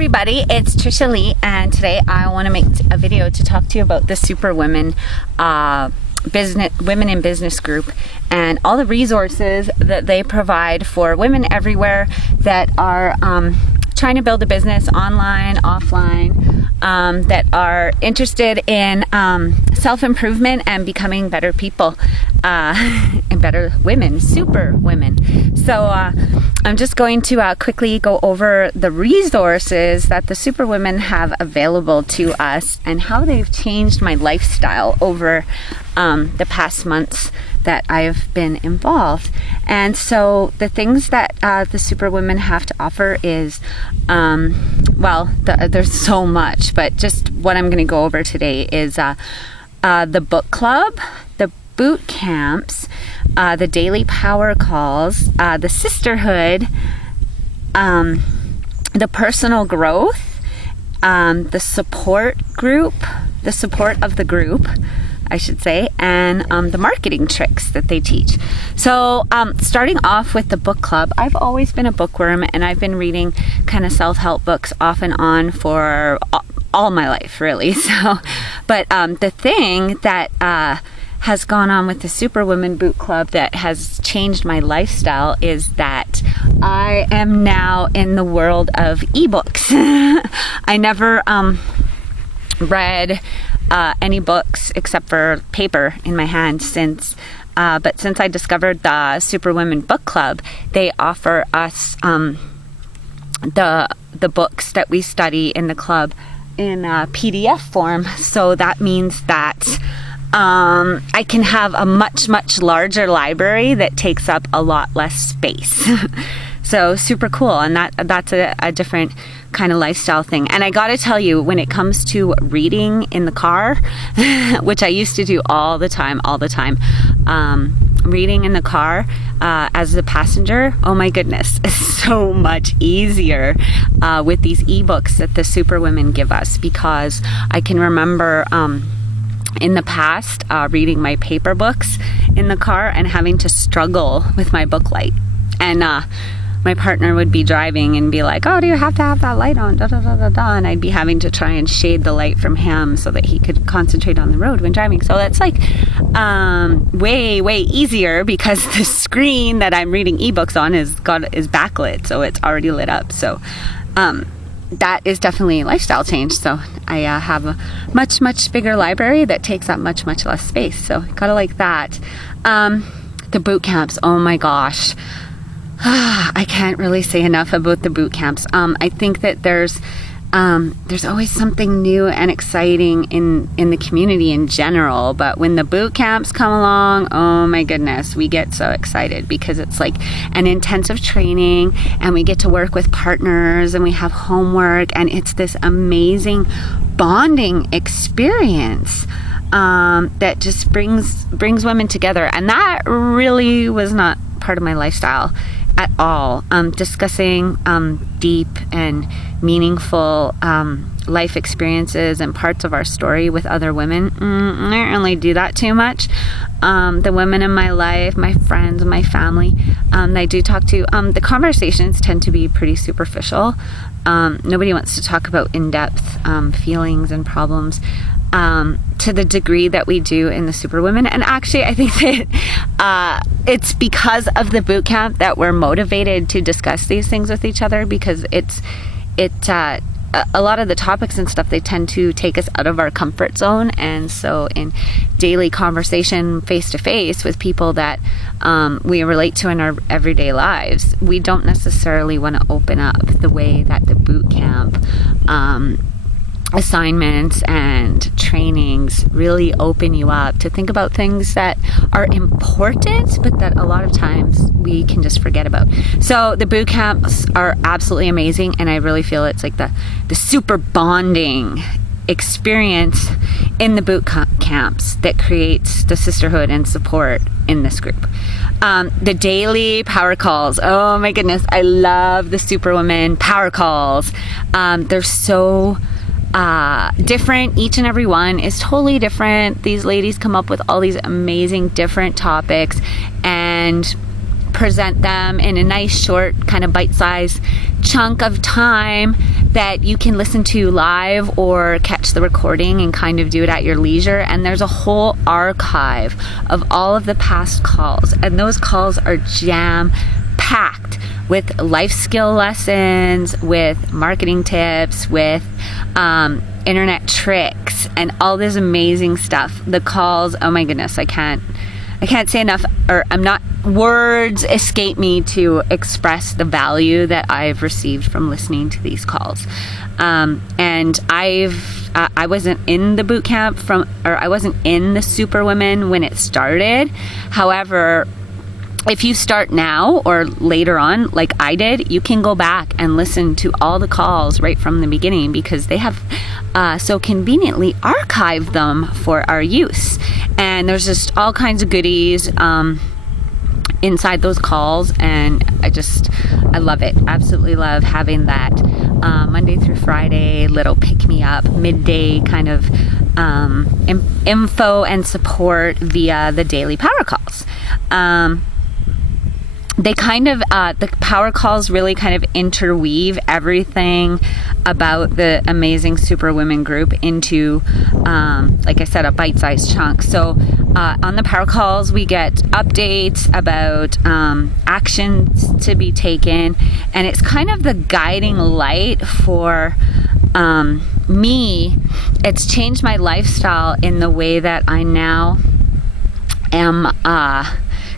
everybody, it's Trishaly, and today I want to make a video to talk to you about the Super Women Women in Business group and all the resources that they provide for women everywhere that are trying to build a business online, offline, that are interested in self-improvement and becoming better people and better women, super women. So I'm just going to quickly go over the resources that the super women have available to us and how they've changed my lifestyle over the past months that I've been involved. And so the things that the super women have to offer is, there's so much, but just what I'm going to go over today is the book club, the boot camps, the daily power calls, the sisterhood, the personal growth, the support group, the support of the group, I should say, and the marketing tricks that they teach. So starting off with the book club, I've always been a bookworm, and I've been reading kind of self-help books off and on for all my life, really. So, but the thing that has gone on with the Superwoman Boot Club that has changed my lifestyle is that I am now in the world of ebooks. I never read any books except for paper in my hand but since I discovered the Superwomen Book Club, they offer us the books that we study in the club in PDF form. So that means that I can have a much larger library that takes up a lot less space. So super cool, and that's a different kind of lifestyle thing. And I gotta tell you, when it comes to reading in the car, which I used to do all the time, reading in the car as a passenger, oh my goodness, it's so much easier with these ebooks that the Superwomen give us, because I can remember in the past reading my paper books in the car and having to struggle with my book light. And my partner would be driving and be like, oh, do you have to have that light on? Da, da, da, da, da. And I'd be having to try and shade the light from him so that he could concentrate on the road when driving. So that's like way easier, because the screen that I'm reading ebooks on is backlit, so it's already lit up. So that is definitely a lifestyle change. So I have a much bigger library that takes up much less space. So gotta like that. The boot camps, oh my gosh. I can't really say enough about the boot camps. I think that there's always something new and exciting in the community in general, but when the boot camps come along, oh my goodness, we get so excited, because it's like an intensive training, and we get to work with partners, and we have homework, and it's this amazing bonding experience that just brings women together. And that really was not part of my lifestyle at all. Discussing deep and meaningful life experiences and parts of our story with other women, I don't really do that too much. The women in my life, my friends, my family, I do talk to, the conversations tend to be pretty superficial. Nobody wants to talk about in-depth feelings and problems to the degree that we do in the Superwomen. And actually, I think that it's because of the boot camp that we're motivated to discuss these things with each other, because a lot of the topics and stuff, they tend to take us out of our comfort zone. And so in daily conversation face to face with people that we relate to in our everyday lives, we don't necessarily want to open up the way that the boot camp assignments and trainings really open you up to think about things that are important, but that a lot of times we can just forget about. So the boot camps are absolutely amazing, and I really feel it's like the super bonding experience in the boot camps that creates the sisterhood and support in this group. The daily power calls, oh my goodness, I love the Superwoman power calls. They're so different. Each and every one is totally different. These ladies come up with all these amazing different topics and present them in a nice short kind of bite-sized chunk of time that you can listen to live or catch the recording and kind of do it at your leisure. And there's a whole archive of all of the past calls, and those calls are jam-packed with life skill lessons, with marketing tips, with internet tricks, and all this amazing stuff. The calls, oh my goodness, I can't say enough, or words escape me to express the value that I've received from listening to these calls. And I wasn't in the boot camp I wasn't in the Superwomen when it started. However, if you start now or later on, like I did, you can go back and listen to all the calls right from the beginning, because they have so conveniently archived them for our use. And there's just all kinds of goodies inside those calls, and I love it. Absolutely love having that Monday through Friday little pick-me-up, midday kind of info and support via the daily power calls. They kind of, the power calls really kind of interweave everything about the amazing Superwomen group into, like I said, a bite-sized chunk. So on the power calls, we get updates about actions to be taken, and it's kind of the guiding light for me. It's changed my lifestyle in the way that I now am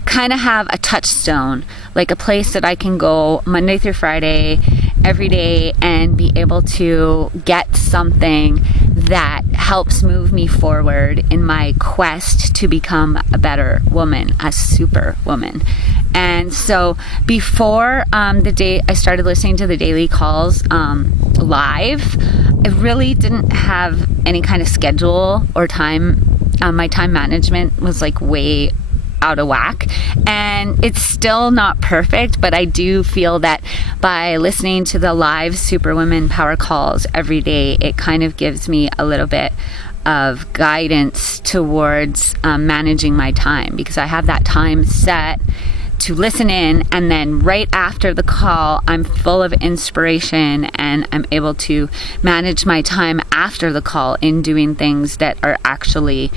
kind of have a touchstone, like a place that I can go Monday through Friday every day and be able to get something that helps move me forward in my quest to become a better woman, a superwoman. And so before the day I started listening to the daily calls live, I really didn't have any kind of schedule or time. My time management was like way out of whack, and it's still not perfect, but I do feel that by listening to the live Superwomen power calls every day, it kind of gives me a little bit of guidance towards managing my time, because I have that time set to listen in, and then right after the call I'm full of inspiration and I'm able to manage my time after the call in doing things that are actually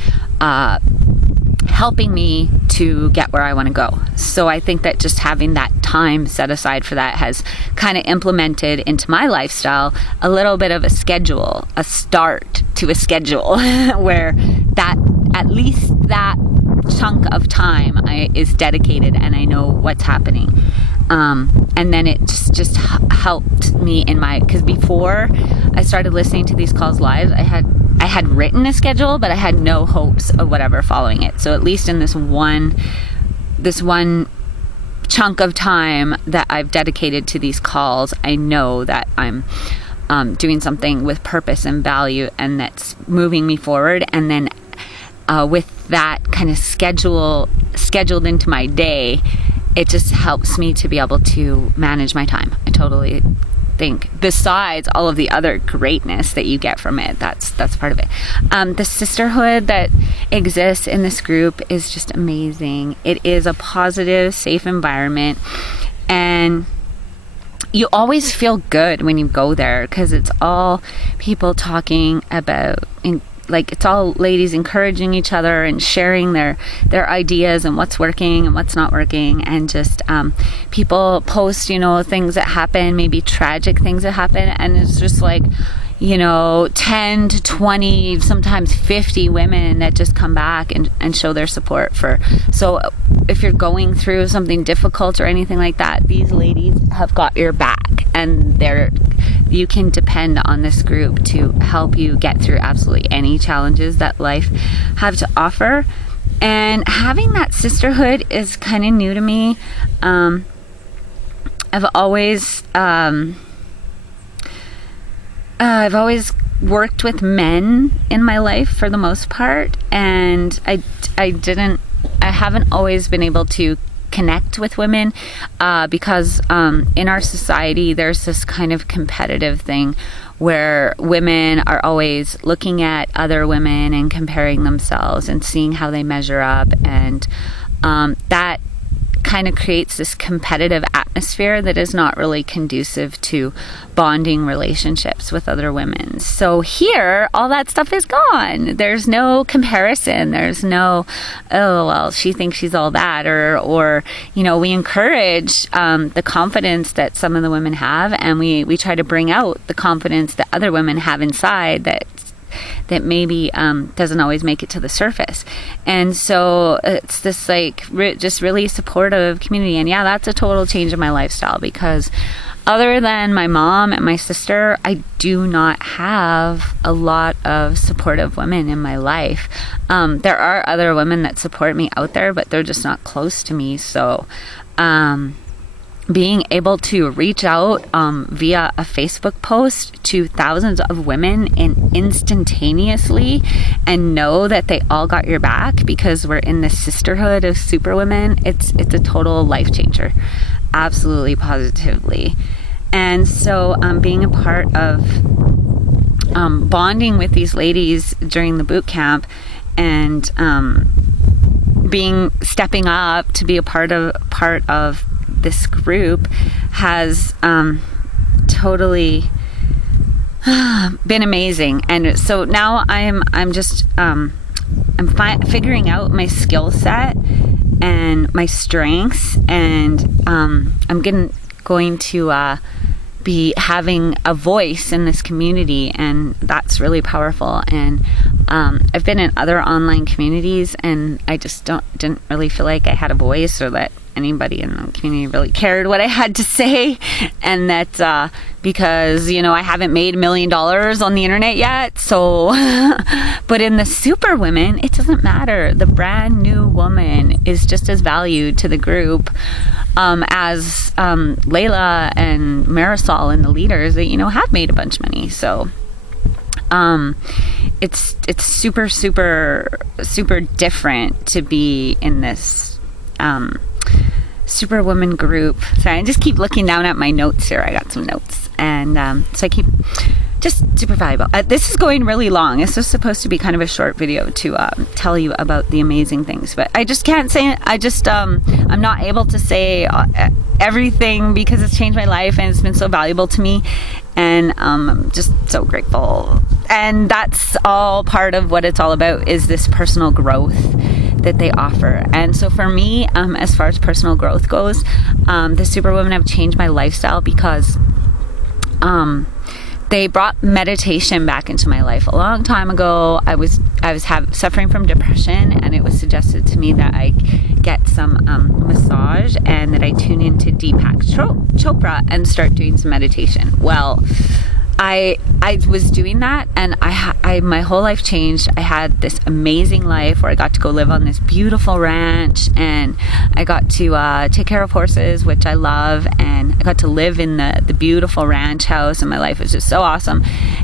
helping me to get where I want to go. So I think that just having that time set aside for that has kind of implemented into my lifestyle a little bit of a schedule, a start to a schedule where that, at least that chunk of time is dedicated and I know what's happening. And then it just helped me in my, because before I started listening to these calls live, I had written a schedule, but I had no hopes of whatever following it. So at least in this one chunk of time that I've dedicated to these calls, I know that I'm doing something with purpose and value, and that's moving me forward. And then with that kind of scheduled into my day, it just helps me to be able to manage my time. I totally think, besides all of the other greatness that you get from it, that's part of it. The sisterhood that exists in this group is just amazing. It is a positive, safe environment, and you always feel good when you go there, because it's all people talking about, like, it's all ladies encouraging each other and sharing their ideas and what's working and what's not working, and just people post, things that happen, maybe tragic things that happen, and it's just like, 10 to 20, sometimes 50 women that just come back and show their support so if you're going through something difficult or anything like that, these ladies have got your back, and you can depend on this group to help you get through absolutely any challenges that life have to offer. And having that sisterhood is kind of new to me. I've always worked with men in my life for the most part, and I haven't always been able to connect with women because in our society there's this kind of competitive thing where women are always looking at other women and comparing themselves and seeing how they measure up, and that kind of creates this competitive atmosphere that is not really conducive to bonding relationships with other women. So here, all that stuff is gone. There's no comparison. There's no, oh, well, she thinks she's all that, or we encourage the confidence that some of the women have, and we try to bring out the confidence that other women have inside that maybe doesn't always make it to the surface. And so it's this just really supportive community. And yeah, that's a total change in my lifestyle, because other than my mom and my sister, I do not have a lot of supportive women in my life. There are other women that support me out there, but they're just not close to me. So being able to reach out via a Facebook post to thousands of women and instantaneously, and know that they all got your back because we're in this sisterhood of superwomen, it's a total life changer. Absolutely, positively. And so being a part of bonding with these ladies during the boot camp, and stepping up to be a part of this group has totally been amazing. And so now I'm figuring out my skill set and my strengths, and I'm going to be having a voice in this community, and that's really powerful. And I've been in other online communities, and I just didn't really feel like I had a voice, or that anybody in the community really cared what I had to say. And that because I haven't made $1 million on the internet yet, so but in the super women, it doesn't matter. The brand new woman is just as valued to the group as Layla and Marisol and the leaders that have made a bunch of money. So it's super, super, super different to be in this superwoman group. Sorry, I just keep looking down at my notes here. I got some notes, and so I keep just super valuable. This is going really long. This was supposed to be kind of a short video to tell you about the amazing things, but I just can't say. I'm not able to say everything because it's changed my life and it's been so valuable to me, and I'm just so grateful. And that's all part of what it's all about, is this personal growth that they offer. And so for me, as far as personal growth goes, the Superwomen have changed my lifestyle because they brought meditation back into my life. A long time ago, I was suffering from depression, and it was suggested to me that I get some massage and that I tune into Deepak Chopra and start doing some meditation. Well, I was doing that, and my whole life changed. I had this amazing life where I got to go live on this beautiful ranch, and I got to take care of horses, which I love, and I got to live in the beautiful ranch house, and my life was just so awesome.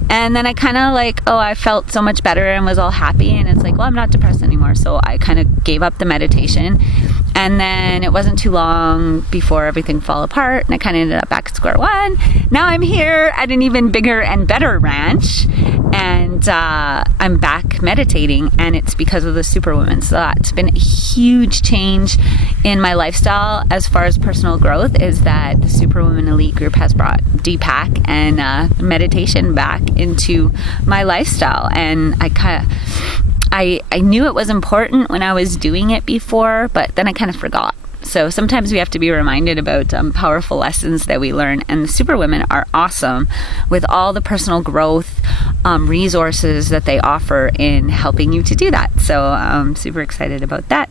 And then I kind of I felt so much better and was all happy, and it's well, I'm not depressed anymore. So I kind of gave up the meditation, and then it wasn't too long before everything fell apart, and I kind of ended up back at square one. Now I'm here at an even bigger and better ranch, and I'm back meditating, and it's because of the Superwomen. So that's been a huge change in my lifestyle as far as personal growth, is that the Superwomen Elite Group has brought Deepak and meditation back into my lifestyle. And I knew it was important when I was doing it before, but then I kind of forgot. So sometimes we have to be reminded about powerful lessons that we learn, and the Superwomen are awesome with all the personal growth resources that they offer in helping you to do that. So I'm super excited about that.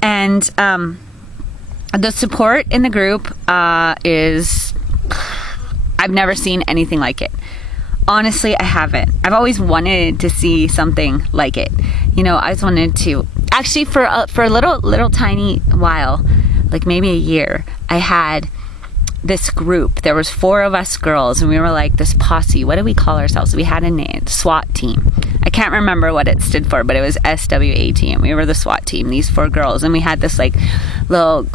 And the support in the group is, I've never seen anything like it. Honestly, I haven't. I've always wanted to see something like it. I always wanted to. Actually, for a little tiny while, like maybe a year, I had this group. There was 4 of us girls, and we were like this posse. What do we call ourselves? We had a name, SWAT team. I can't remember what it stood for, but it was SWAT, and we were the SWAT team, these 4 girls, and we had this little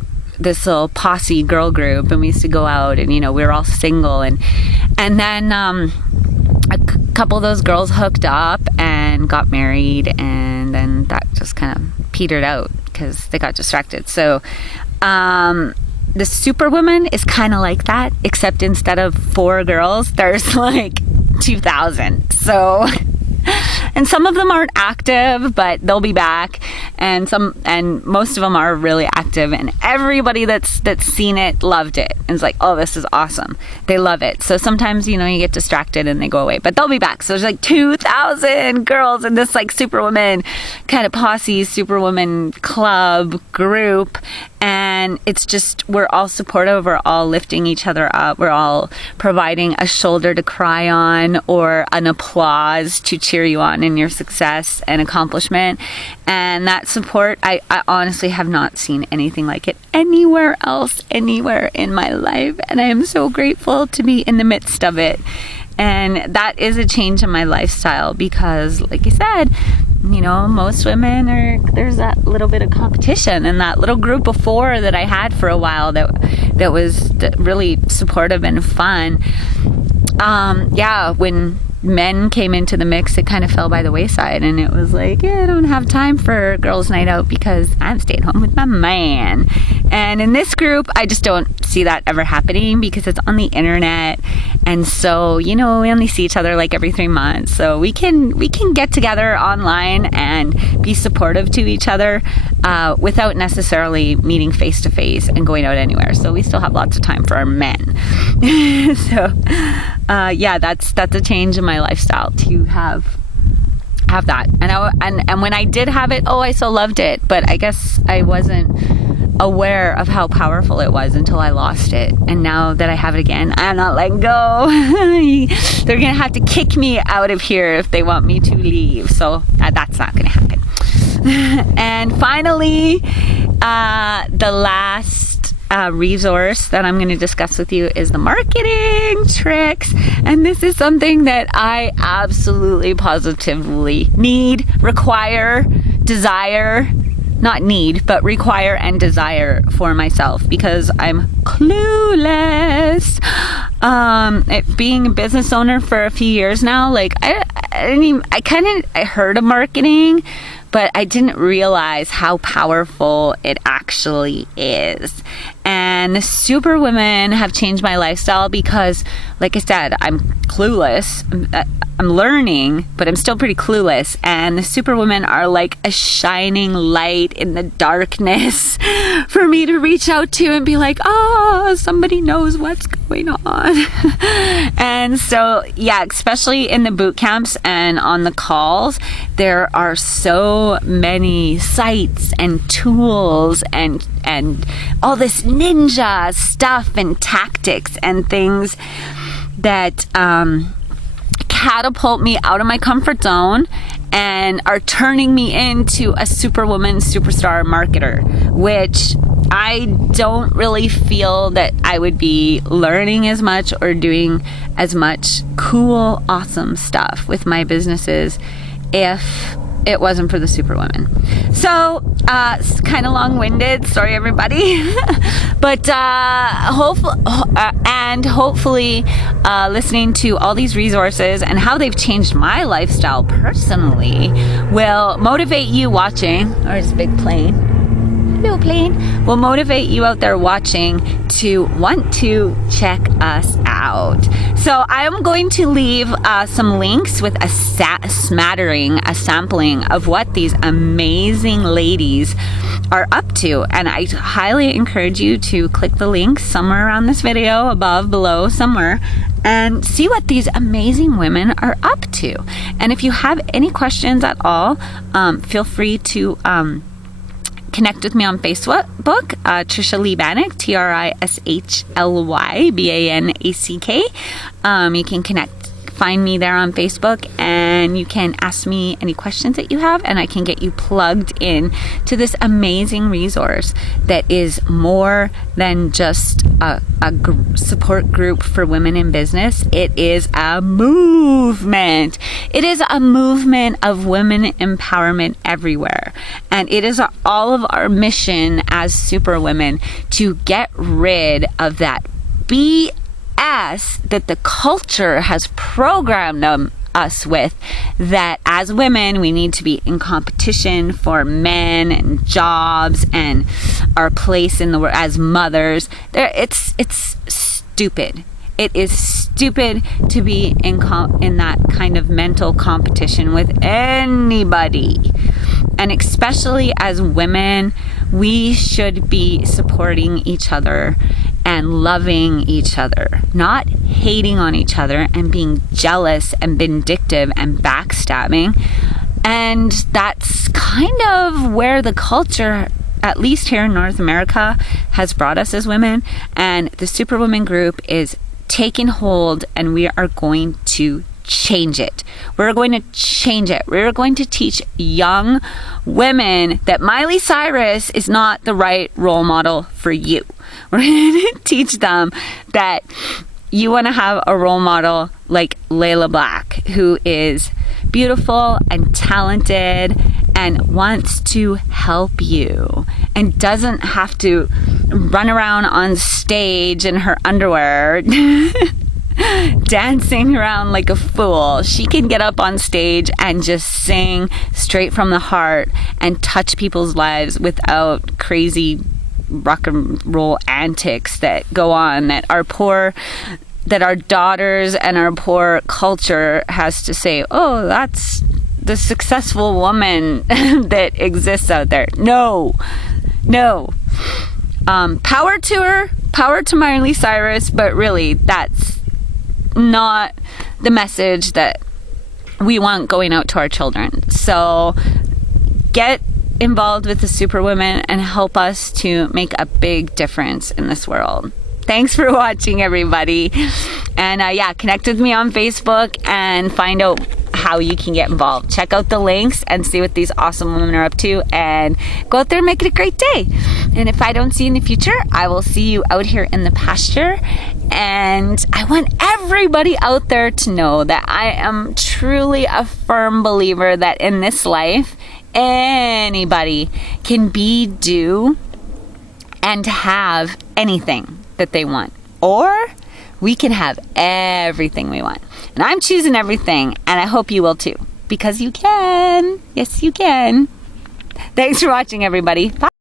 posse girl group, and we used to go out, and we were all single, and then a couple of those girls hooked up and got married, and then that just kind of petered out because they got distracted. So The Superwoman is kind of like that, except instead of 4 girls, there's like 2,000. So, and some of them aren't active, but they'll be back, and most of them are really active, and everybody that's seen it loved it and it's like, oh, this is awesome. They love it. So sometimes, you get distracted and they go away, but they'll be back. So there's like 2,000 girls in this like Superwoman kind of posse, Superwoman club group. And it's just, we're all supportive, we're all lifting each other up, we're all providing a shoulder to cry on or an applause to cheer you on in your success and accomplishment. And that support, I honestly have not seen anything like it anywhere else, anywhere in my life. And I am so grateful to be in the midst of it. And that is a change in my lifestyle because, like I said, most women there's that little bit of competition, and that little group of 4 that I had for a while that was really supportive and fun. When men came into the mix, it kind of fell by the wayside, and it was like, I don't have time for girls' night out because I'm staying home with my man. And in this group, I just don't see that ever happening because it's on the internet, and so we only see each other like every 3 months, so we can get together online and be supportive to each other without necessarily meeting face to face and going out anywhere. So we still have lots of time for our men. So that's a change in my lifestyle to have that. And when I did have it, I so loved it, but I guess I wasn't aware of how powerful it was until I lost it. And now that I have it again, I'm not letting go. They're gonna have to kick me out of here if they want me to leave, so that's not gonna happen. And finally, the last resource that I'm going to discuss with you is the marketing tricks. And this is something that I absolutely positively require and desire for myself because I'm clueless. Being a business owner for a few years now, like I heard of marketing, but I didn't realize how powerful it actually is. And the Superwomen have changed my lifestyle because, like I said, I'm clueless. I'm learning, but I'm still pretty clueless. And the Superwomen are like a shining light in the darkness for me to reach out to and be like, somebody knows what's going on. And so, especially in the boot camps and on the calls, there are so many sites and tools and all this ninja stuff and tactics and things that catapult me out of my comfort zone and are turning me into a Superwoman superstar marketer, which I don't really feel that I would be learning as much or doing as much cool, awesome stuff with my businesses if it wasn't for the Superwomen. So, it's kind of long-winded. Sorry, everybody. But hopefully, listening to all these resources and how they've changed my lifestyle personally will motivate you watching. Or it's a big plane. Hello, plane. Will motivate you out there watching to want to check us out. So I am going to leave some links with a sampling of what these amazing ladies are up to. And I highly encourage you to click the link somewhere around this video, above, below, somewhere, and see what these amazing women are up to. And if you have any questions at all, feel free to connect with me on Facebook, Trishaly Banack, Trishlly Banack. You can find me there on Facebook, and you can ask me any questions that you have, and I can get you plugged in to this amazing resource that is more than just a support group for women in business. It is a movement. It is a movement of women empowerment everywhere, and it is all of our mission as Superwomen to get rid of that BS that the culture has programmed us with, that as women we need to be in competition for men and jobs and our place in the world as mothers. It's stupid. It is stupid to be in that kind of mental competition with anybody. And especially as women, we should be supporting each other and loving each other, not hating on each other and being jealous and vindictive and backstabbing. And that's kind of where the culture, at least here in North America, has brought us as women. And the Superwoman group is taking hold, and we are going to change it. We're going to change it. We're going to teach young women that Miley Cyrus is not the right role model for you. We're going to teach them that you want to have a role model like Layla Black, who is beautiful and talented and wants to help you and doesn't have to run around on stage in her underwear dancing around like a fool. She can get up on stage and just sing straight from the heart and touch people's lives without crazy rock and roll antics that go on that our daughters and our poor culture has to say, oh, that's the successful woman that exists out there. No. Power to her, power to Miley Cyrus, but really that's not the message that we want going out to our children. So get involved with the Superwomen and help us to make a big difference in this world. Thanks for watching, everybody. And connect with me on Facebook and find out how you can get involved. Check out the links and see what these awesome women are up to, and go out there and make it a great day. And if I don't see you in the future, I will see you out here in the pasture. And I want everybody out there to know that I am truly a firm believer that in this life, anybody can be, do, and have anything that they want. Or we can have everything we want. And I'm choosing everything, and I hope you will too. Because you can. Yes, you can. Thanks for watching, everybody. Bye.